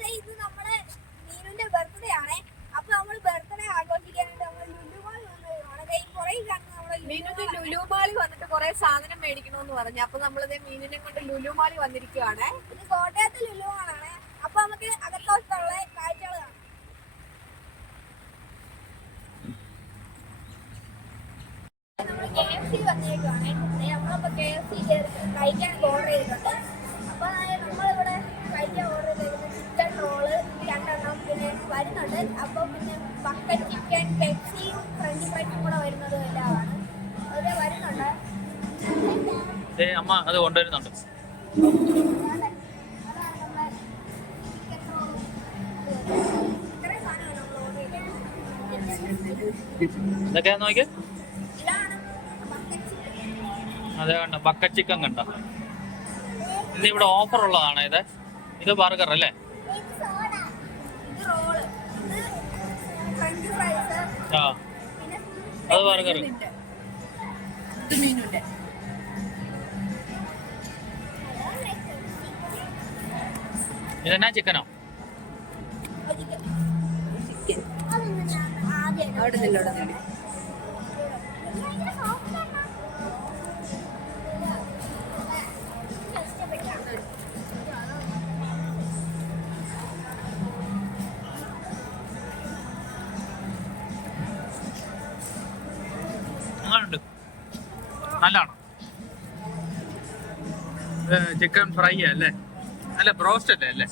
ദേ ഇത് നമ്മുടെ മീനുന്റെ ബർത്ത്ഡേ ആണ്. അപ്പൊ നമ്മൾ ബർത്ത്ഡേ ആഘോഷിക്കാനായിട്ട് നമ്മൾ ലുലുമാൾ വന്നതാണ് ഈ പുറകിൽ കാണുന്ന നമ്മുടെ ലുലുമാളി വന്നിട്ട് കുറെ സാധനം മേടിക്കണമെന്ന് പറഞ്ഞു. അപ്പൊ നമ്മളിത് മീനിനെ കൊണ്ട് ലുലുമാളി വന്നിരിക്കുവാണ്. ഇത് കോട്ടയത്തെ ലുലുമാളാണ്. അപ്പൊ നമുക്ക് അകത്തോട്ടുള്ള കാഴ്ചകൾ കാണാം. നമ്മൾ കെ എഫ് സി വന്നേക്കുവാണ്. നമ്മളപ്പോ കെ എഫ് സി കഴിക്കാൻ ഓർഡർ ചെയ്തിട്ടുണ്ട്. വരുന്നുണ്ട്. അപ്പൊ പിന്നെ ബക്കറ്റ് ചിക്കൻ പെപ്സിയും ഫ്രഞ്ച് ഫ്രൈസും കൂടെ വരുന്നത് എല്ലാമാണ് അത് വരുന്നുണ്ട്. അമ്മ അത് കൊണ്ടുവരുന്നുണ്ട്. ഇതൊക്കെ നമ്മുടെ ചിക്കൻ റോൾ ഇത്രയും സാധനമാണ് നമ്മൾ ഓർഡർ ചെയ്തത്. ഇതൊക്കെയാ നോക്കി ചിക്കൻ അതെ കണ്ട? ബക്കറ്റ് ചിക്കൻ കണ്ട? ഇന്ന് ഇവിടെ ഓഫർ ഉള്ളതാണ് ഇത്? ഇത് ബർഗർ അല്ലേ? അത് ഇത് മീനുണ്ട് ഇതെന്നാ ചിക്കനോ? അവിടെ നില്ല നല്ലതാണോ? ചിക്കൻ ഫ്രൈ അല്ലേ? അല്ല ബ്രോസ്റ്റ് അല്ലേ? അല്ലേ?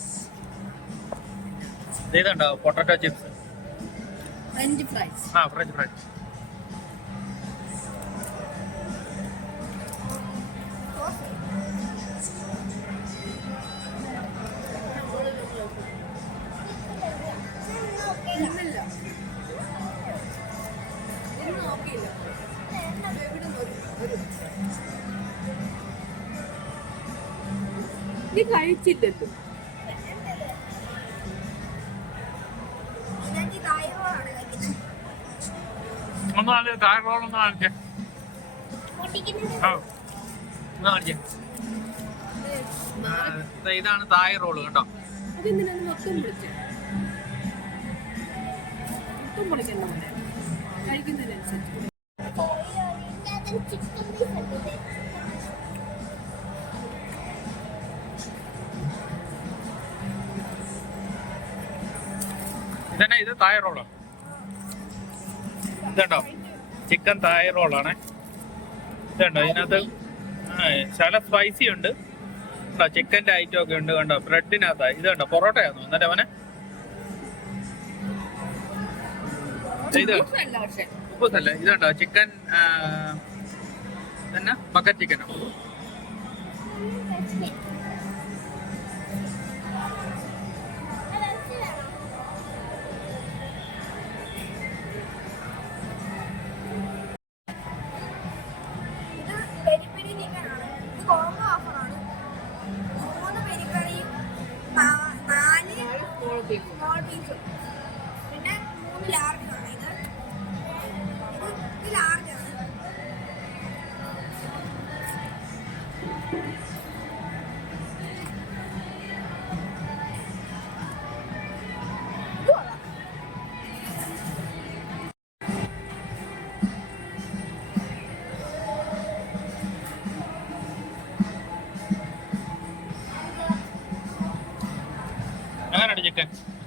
ഇത് ഇതുണ്ടോ പൊട്ടറ്റോ ചിപ്സ് ഫ്രഞ്ച് ഫ്രൈസ് ആ ഫ്രഞ്ച് ഫ്രൈസ് നോക്കിയില്ല. ഒരു നീ കഴിച്ചില്ലല്ലോ. കാണിച്ചേ ഒന്ന് ഇതാണ് തായ് റോൾ കേട്ടോ കഴിക്കുന്നതിനനുസരിച്ച് ഇതന്നെ ഇത് തായ റോളാണ് ഇതുണ്ടോ? ചിക്കൻ തായ റോളാണ്. ഇതുണ്ടോ? ഇതിനകത്ത് ചില സ്പൈസി ഉണ്ട്. കണ്ടോ? ചിക്കന്റെ ഐറ്റം ഒക്കെ ഉണ്ട് കണ്ടോ? ബ്രെഡിനകത്ത്. ഇത് കണ്ടോ പൊറോട്ടയാണോ എന്നിട്ട് അവനെ? ഇത് ഉപ്പുസല്ല ഉപ്പുസല്ലേ ഇതുണ്ടോ? ചിക്കൻ ഇതന്നെ ബക്കറ്റ് ചിക്കനോ എങ്ങനെയുണ്ട് ചിക്കൻ